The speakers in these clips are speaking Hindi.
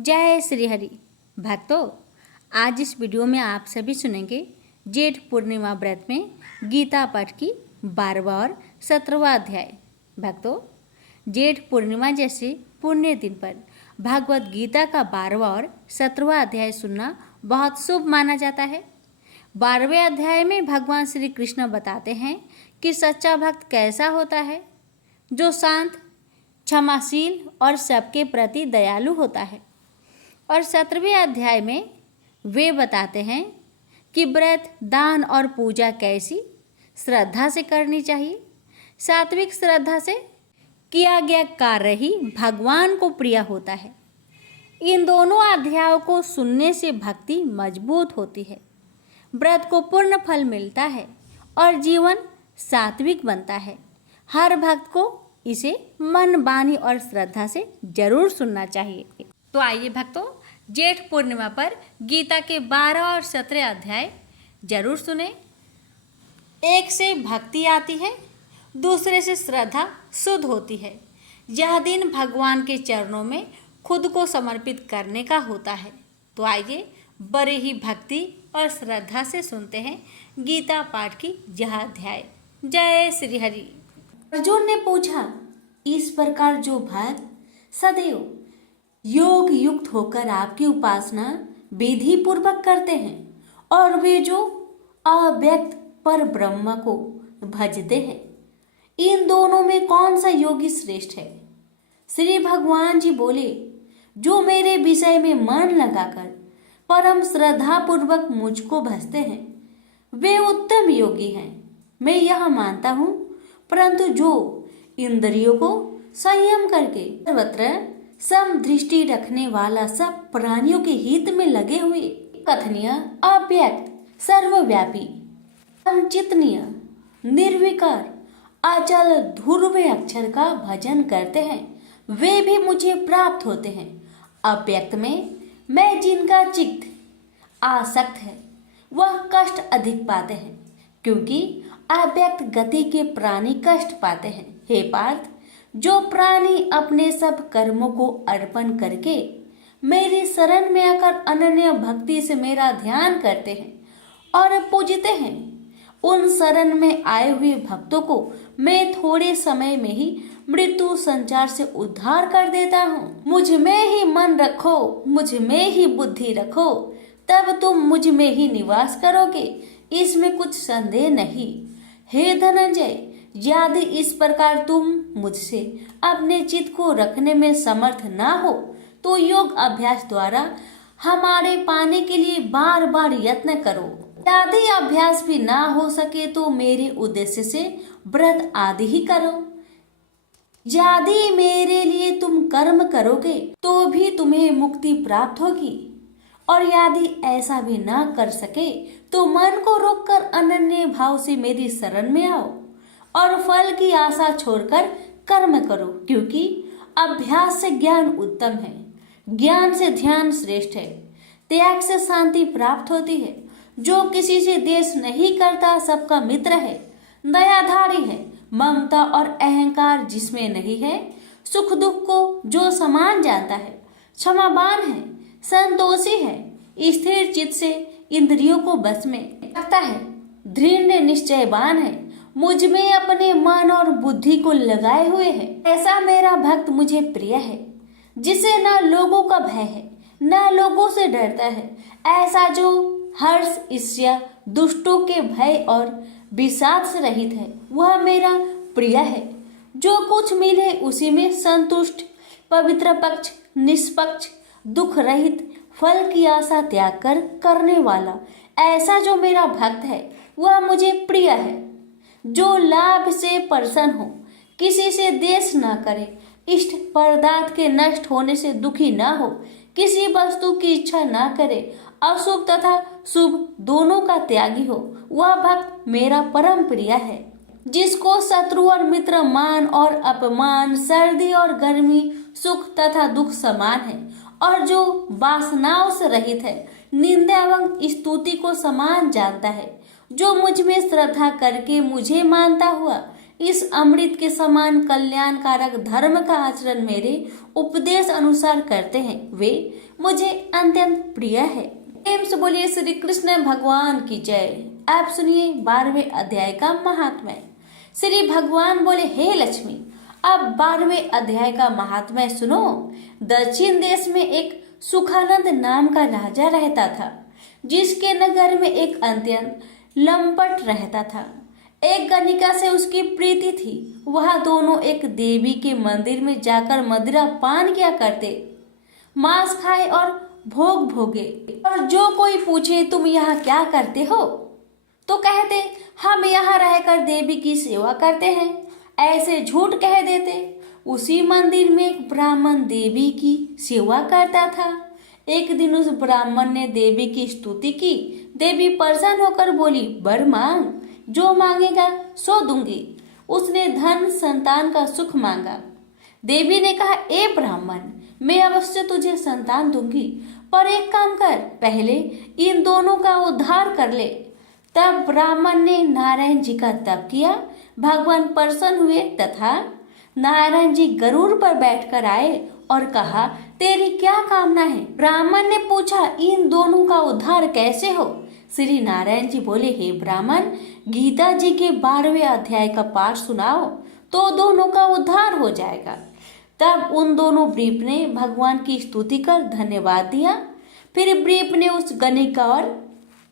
जय श्री हरि। भक्तों, आज इस वीडियो में आप सभी सुनेंगे जेठ पूर्णिमा व्रत में गीता पाठ की 12वां और 17वां अध्याय। भक्तों, जेठ पूर्णिमा जैसे पुण्य दिन पर भगवत गीता का 12वां और 17वां अध्याय सुनना बहुत शुभ माना जाता है। 12वें अध्याय में भगवान श्री कृष्ण बताते हैं कि सच्चा भक्त कैसा होता है, जो शांत, क्षमाशील और सबके प्रति दयालु होता है। और 17वें अध्याय में वे बताते हैं कि व्रत, दान और पूजा कैसी श्रद्धा से करनी चाहिए। सात्विक श्रद्धा से किया गया कार्य ही भगवान को प्रिय होता है। इन दोनों अध्यायों को सुनने से भक्ति मजबूत होती है, व्रत को पूर्ण फल मिलता है और जीवन सात्विक बनता है। हर भक्त को इसे मन, वाणी और श्रद्धा से जरूर सुनना चाहिए। तो आइए भक्तों, जेठ पूर्णिमा पर गीता के 12 और 17 अध्याय जरूर सुने। एक से भक्ति आती है, दूसरे से श्रद्धा शुद्ध होती है। यह दिन भगवान के चरणों में खुद को समर्पित करने का होता है। तो आइए बड़े ही भक्ति और श्रद्धा से सुनते हैं गीता पाठ की यह अध्याय। जय श्री हरि। अर्जुन ने पूछा, इस प्रकार जो भक्त सदैव योग युक्त होकर आपकी उपासना विधि पूर्वक करते हैं और वे जो अव्यक्त पर ब्रह्म को भजते हैं, इन दोनों में कौन सा योगी श्रेष्ठ है? श्री भगवान जी बोले, जो मेरे विषय में मन लगाकर परम श्रद्धा पूर्वक मुझको भजते हैं, वे उत्तम योगी हैं। मैं यह मानता हूँ, परंतु जो इंद्रियों को संयम करके सर्वत्र समदृष्टि रखने वाला, सब प्राणियों के हित में लगे हुए, कथनीय, अव्यक्त, सर्वव्यापी, अचिंतनीय, निर्विकार, अचल ध्रुव अक्षर का भजन करते हैं, वे भी मुझे प्राप्त होते हैं। अव्यक्त में मैं जिनका चित्त आसक्त है, वह कष्ट अधिक पाते हैं, क्योंकि अव्यक्त गति के प्राणी कष्ट पाते हैं। हे पार्थ, जो प्राणी अपने सब कर्मों को अर्पण करके मेरी शरण में आकर अनन्य भक्ति से मेरा ध्यान करते हैं और पूजते हैं, उन शरण में आए हुए भक्तों को मैं थोड़े समय में ही मृत्यु संचार से उद्धार कर देता हूँ। मुझ में ही मन रखो, मुझ में ही बुद्धि रखो, तब तुम मुझ में ही निवास करोगे, इसमें कुछ संदेह नहीं। हे धनंजय, यदि इस प्रकार तुम मुझसे अपने चित्त को रखने में समर्थ ना हो, तो योग अभ्यास द्वारा हमारे पाने के लिए बार बार यत्न करो। यदि अभ्यास भी ना हो सके तो मेरे उद्देश्य से व्रत आदि ही करो। यदि मेरे लिए तुम कर्म करोगे तो भी तुम्हें मुक्ति प्राप्त होगी, और यदि ऐसा भी ना कर सके तो मन को रोककर अनन्य भाव से मेरी शरण में आओ और फल की आशा छोड़कर कर्म करो, क्योंकि अभ्यास से ज्ञान उत्तम है, ज्ञान से ध्यान श्रेष्ठ है, त्याग से शांति प्राप्त होती है। जो किसी से द्वेष नहीं करता सबका मित्र है, दयाधारी है, ममता और अहंकार जिसमें नहीं है, सुख दुख को जो समान जानता है, क्षमावान है, संतोषी है, स्थिर चित्त से इंद्रियों को बस में रखता है, दृढ़ निश्चयवान है, मुझ में अपने मन और बुद्धि को लगाए हुए है, ऐसा मेरा भक्त मुझे प्रिय है, जिसे न लोगों का भय है, न लोगों से डरता है। ऐसा जो हर्ष, ईर्ष्या, दुष्टों के भय और विषाद से रहित है, वह मेरा प्रिय है। जो कुछ मिले उसी में संतुष्ट, पवित्र पक्ष, निष्पक्ष, दुख रहित, फल की आशा त्याग कर करने वाला, ऐसा जो मेरा भक्त है, वह मुझे प्रिय है। जो लाभ से प्रसन्न हो, किसी से द्वेष न करे, इष्ट पदार्थ के नष्ट होने से दुखी न हो, किसी वस्तु की इच्छा न करे, अशुभ तथा शुभ दोनों का त्यागी हो, वह भक्त मेरा परम प्रिय है। जिसको शत्रु और मित्र, मान और अपमान, सर्दी और गर्मी, सुख तथा दुख समान है, और जो वासनाओं से रहित है, निंदा एवं स्तुति को समान जानता है, जो मुझ में श्रद्धा करके मुझे मानता हुआ इस अमृत के समान कल्याणकारक धर्म का आचरण मेरे उपदेश अनुसार करते हैं वे मुझे अत्यंत प्रिय है। प्रेम से बोलिए श्री कृष्ण भगवान की जय। आप सुनिए 12वें अध्याय का महात्म्य। श्री भगवान बोले, हे लक्ष्मी, अब 12वें अध्याय का महात्म्य सुनो। दक्षिण देश में एक सुखानंद नाम का राजा रहता था, जिसके नगर में एक अत्यंत लंपट रहता था। एक गणिका से उसकी प्रीति थी। वह दोनों एक देवी के मंदिर में जाकर मदिरा पान किया करते, मांस खाए और भोग भोगे। और जो कोई पूछे तुम यहाँ क्या करते हो, तो कहते हम यहाँ रहकर देवी की सेवा करते हैं, ऐसे झूठ कह देते। उसी मंदिर में एक ब्राह्मण देवी की सेवा करता था। एक दिन उस ब्राह्मण ने देवी की स्तुति की। देवी प्रसन्न होकर बोली, वर मांग, जो मांगेगा सो दूंगी। उसने धन संतान का सुख मांगा। देवी ने कहा, ए ब्राह्मण, मैं अवश्य तुझे संतान दूंगी, पर एक काम कर, पहले इन दोनों का उद्धार कर ले। तब ब्राह्मण ने नारायण जी का तप किया। भगवान प्रसन्न हुए तथा नारायण जी गरुड़ पर बैठकर आए और कहा, तेरी क्या कामना है? ब्राह्मण ने पूछा, इन दोनों का उद्धार कैसे हो? श्री नारायण जी बोले, हे ब्राह्मण, गीता जी के 12वें अध्याय का पाठ सुनाओ तो दोनों का उद्धार हो जाएगा। तब उन दोनों ब्रीप ने भगवान की स्तुति कर धन्यवाद दिया। फिर ब्रीप ने उस गणिका और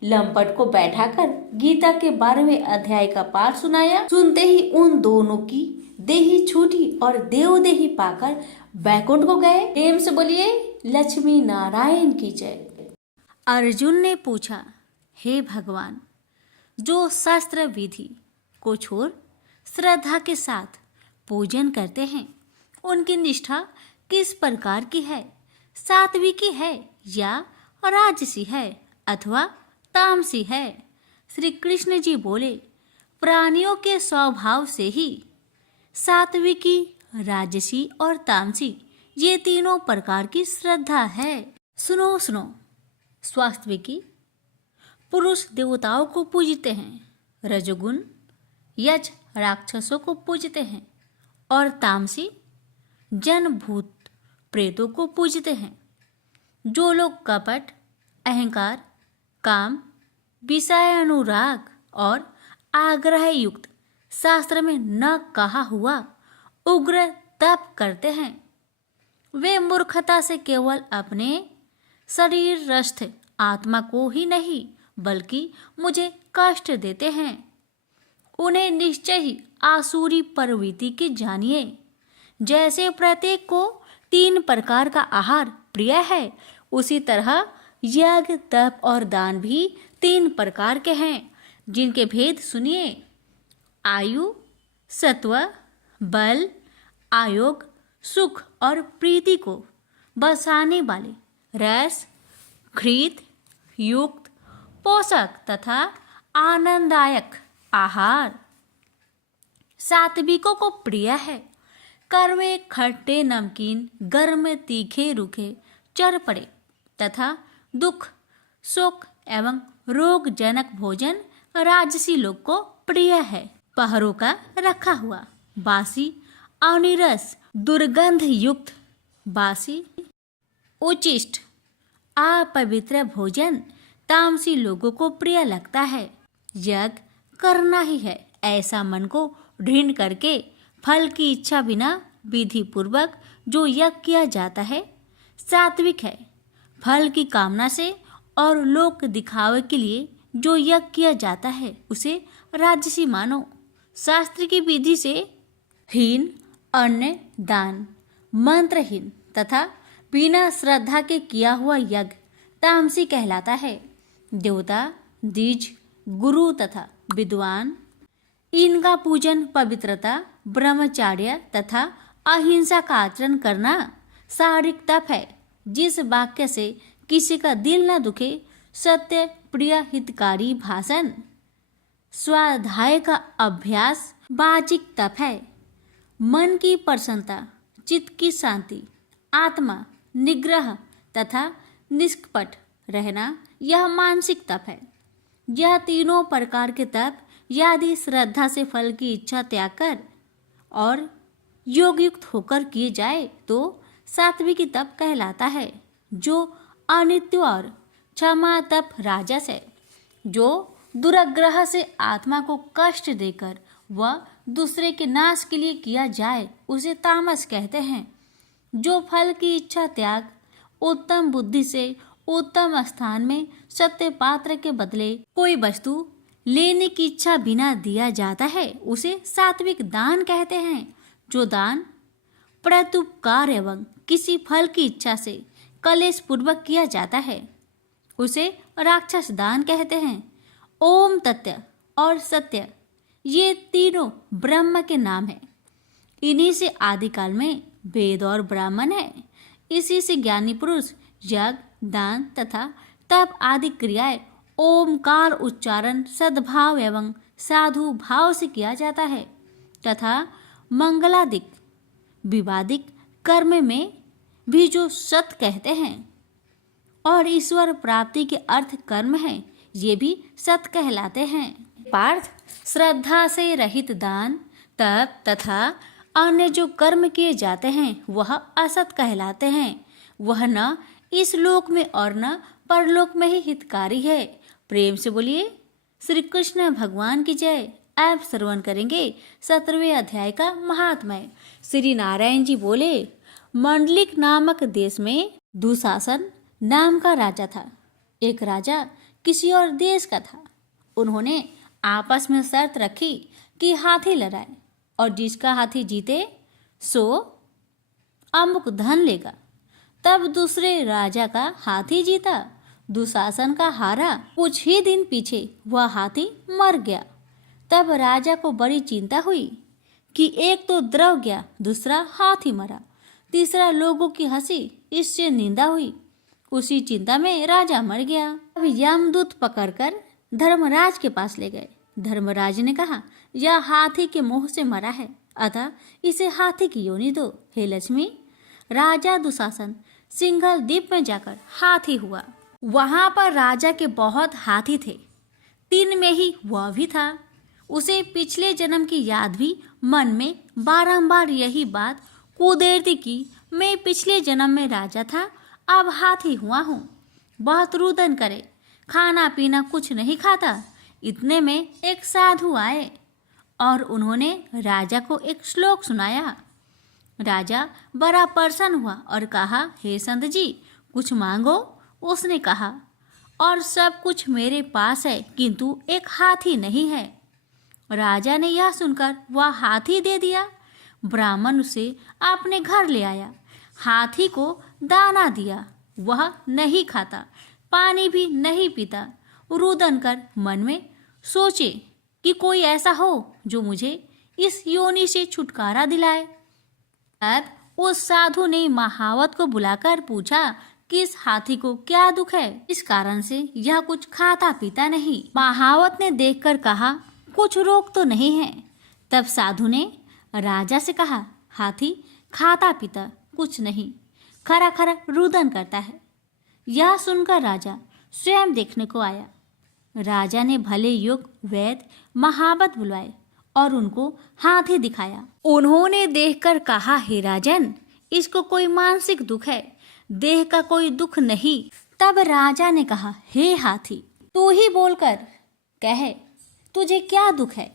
लंपट को बैठाकर गीता के 12वें अध्याय का पाठ सुनाया। सुनते ही उन दोनों की देही छूटी और देवदेही पाकर बैकुंठ को गए। प्रेम से बोलिए लक्ष्मी नारायण की जय। अर्जुन ने पूछा, हे भगवान, जो शास्त्र विधि को छोड़ श्रद्धा के साथ पूजन करते हैं, उनकी निष्ठा किस प्रकार की है? सात्विकी है या राजसी है अथवा तामसी है? श्री कृष्ण जी बोले, प्राणियों के स्वभाव से ही सात्विकी, राजसी और तामसी ये तीनों प्रकार की श्रद्धा है। सुनो सुनो। स्वात्विकी पुरुष देवताओं को पूजते हैं, रजोगुण यज राक्षसों को पूजते हैं और तामसी जन भूत प्रेतों को पूजते हैं। जो लोग कपट, अहंकार, काम, विषय अनुराग और आग्रह युक्त शास्त्र में न कहा हुआ उग्र तप करते हैं, वे मूर्खता से केवल अपने शरीरस्थ आत्मा को ही नहीं बल्कि मुझे कष्ट देते हैं। उन्हें निश्चय ही आसुरी प्रवृत्ति की जानिए। जैसे प्रत्येक को 3 प्रकार का आहार प्रिय है, उसी तरह यज्ञ, तप और दान भी 3 प्रकार के हैं, जिनके भेद सुनिए। आयु, सत्व, बल, आयोग, सुख और प्रीति को बसाने वाले रस, घृत युक्त पोषक तथा आनंददायक आहार सात्विकों को प्रिय है। कड़वे, खट्टे, नमकीन, गर्म, तीखे, रूखे, चरपड़े तथा दुख, शोक एवं रोगजनक भोजन राजसी लोग को प्रिय है। पहरों का रखा हुआ, बासी, अनिरस, दुर्गंध युक्त, बासी, उचिष्ट, अपवित्र भोजन तामसी लोगों को प्रिय लगता है। यज्ञ करना ही है ऐसा मन को दृढ़ करके फल की इच्छा बिना विधि पूर्वक जो यज्ञ किया जाता है सात्विक है। फल की कामना से और लोक दिखावे के लिए जो यज्ञ किया जाता है उसे राजसी मानो। शास्त्र की विधि से हीन अन्न दान, मंत्रहीन तथा बिना श्रद्धा के किया हुआ यज्ञ तामसी कहलाता है। देवता, द्विज, गुरु तथा विद्वान इनका पूजन, पवित्रता, ब्रह्मचार्य तथा अहिंसा का आचरण करना शारीरिक तप है। जिस वाक्य से किसी का दिल न दुखे, सत्य, प्रिय, हितकारी भाषण, स्वाध्याय का अभ्यास वाचिक तप है। मन की प्रसन्नता, चित्त की शांति, आत्मा निग्रह तथा निष्कपट रहना यह मानसिक तप है। यह तीनों प्रकार के तप यदि श्रद्धा से फल की इच्छा त्याग कर और योग युक्त होकर किए जाए तो सात्विकी तप कहलाता है, जो अनित्य और क्षमा तप राजस है, जो दुराग्रह से आत्मा को कष्ट देकर वह दूसरे के नाश के लिए किया जाए उसे तामस कहते हैं। जो फल की इच्छा त्याग उत्तम बुद्धि से उत्तम स्थान में सत्य पात्र के बदले कोई वस्तु लेने की इच्छा बिना दिया जाता है उसे सात्विक दान कहते हैं। जो दान प्रत्युपकार एवं किसी फल की इच्छा से कलेश पूर्वक किया जाता है उसे राक्षस दान कहते हैं। ओम तत्व और सत्य ये तीनों ब्रह्म के नाम हैं। इन्हीं से आदिकाल में वेद और ब्राह्मण है। इसी से ज्ञानी पुरुष यज्ञ दान तथा तप आदि क्रियाएं ओमकार उच्चारण सद्भाव एवं साधु भाव से किया जाता है तथा मंगलादिक विवादिक कर्म में भी जो सत कहते हैं और ईश्वर प्राप्ति के अर्थ कर्म है ये भी सत कहलाते हैं। पार्थ, श्रद्धा से रहित दान तप तथा अन्य जो कर्म किए जाते हैं वह असत कहलाते हैं। वह न इस लोक में और न परलोक में ही हितकारी है। प्रेम से बोलिए श्री कृष्ण भगवान की जय। आप श्रवण करेंगे 17वें अध्याय का महात्म्य। श्री नारायण जी बोले, मंडलिक नामक देश में दुशासन नाम का राजा था। एक राजा किसी और देश का था। उन्होंने आपस में शर्त रखी कि हाथी लड़ाए और जिसका हाथी जीते सो अमुक धन लेगा। तब दूसरे राजा का हाथी जीता, दुशासन का हारा। कुछ ही दिन पीछे वह हाथी मर गया। तब राजा को बड़ी चिंता हुई कि एक तो द्रव गया, दूसरा हाथी मरा, तीसरा लोगों की हंसी, इससे निंदा हुई। उसी चिंता में राजा मर गया। अब यमदूत पकड़कर धर्मराज के पास ले गए। धर्मराज ने कहा, यह हाथी के मुंह से मरा है, अतः इसे हाथी की योनि दो। हे लक्ष्मी। राजा दुशासन सिंघल द्वीप में जाकर हाथी हुआ। वहां पर राजा के बहुत हाथी थे, 3 में ही वह भी था। उसे पिछले जन्म की याद भी मन में बारंबार यही बात कुदेरती कि मैं पिछले जन्म में राजा था, अब हाथी हुआ हूँ। बहुत रुदन करे, खाना पीना कुछ नहीं खाता। इतने में एक साधु आए और उन्होंने राजा को एक श्लोक सुनाया। राजा बड़ा प्रसन्न हुआ और कहा, हे संत जी कुछ मांगो। उसने कहा, और सब कुछ मेरे पास है किंतु एक हाथी नहीं है। राजा ने यह सुनकर वह हाथी दे दिया। ब्राह्मण उसे अपने घर ले आया, हाथी को दाना दिया। वह नहीं खाता, पानी भी नहीं पीता। रुदन कर मन में सोचे कि कोई ऐसा हो जो मुझे इस योनि से छुटकारा दिलाए। तब उस साधु ने महावत को बुलाकर पूछा कि इस हाथी को क्या दुख है, इस कारण से यह कुछ खाता पीता नहीं। महावत ने देखकर कहा, कुछ रोग तो नहीं है। तब साधु ने राजा से कहा, हाथी खाता पीता कुछ नहीं, खरा खरा रुदन करता है। यह सुनकर राजा स्वयं देखने को आया। राजा ने भले युग वैद महावत बुलवाए और उनको हाथी दिखाया। उन्होंने देखकर कहा, हे राजन, इसको कोई मानसिक दुख है, देह का कोई दुख नहीं। तब राजा ने कहा, हे हाथी, तू ही बोलकर कहे तुझे क्या दुख है।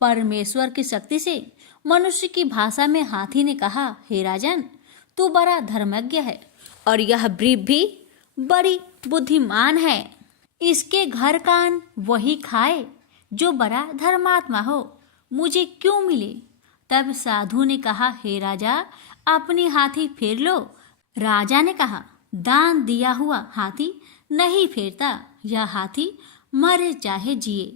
परमेश्वर की शक्ति से मनुष्य की भाषा में हाथी ने कहा, हे राजन, तू बड़ा धर्मज्ञ है और यह ब्रीफ भी बड़ी बुद्धिमान है। इसके घर का अन्न वही खाए जो बड़ा धर्मात्मा हो, मुझे क्यों मिले। तब साधु ने कहा, हे राजा, अपनी हाथी फेर लो। राजा ने कहा, दान दिया हुआ हाथी नहीं फेरता, यह हाथी मरे चाहे जिए।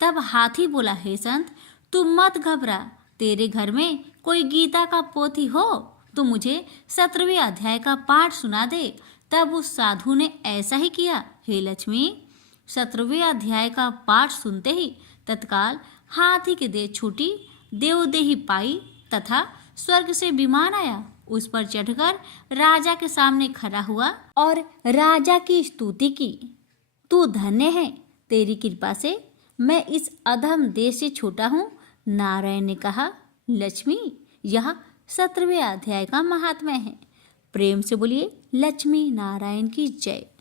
तब हाथी बोला, हे संत, तुम मत घबरा, तेरे घर में कोई गीता का पोथी हो तो मुझे 17वें अध्याय का पाठ सुना दे। तब उस साधु ने ऐसा ही किया। हे लक्ष्मी, 17वें अध्याय का पाठ सुनते ही तत्काल हाथी की देह छूटी, देवदेही पाई तथा स्वर्ग से विमान आया। उस पर चढ़कर राजा के सामने खड़ा हुआ और राजा की स्तुति की। तू धन्य है, तेरी कृपा से मैं इस अधम देश से छूटा हूँ। नारायण ने कहा, लक्ष्मी, यह 17वें अध्याय का महात्म्य है। प्रेम से बोलिए लक्ष्मी नारायण की जय।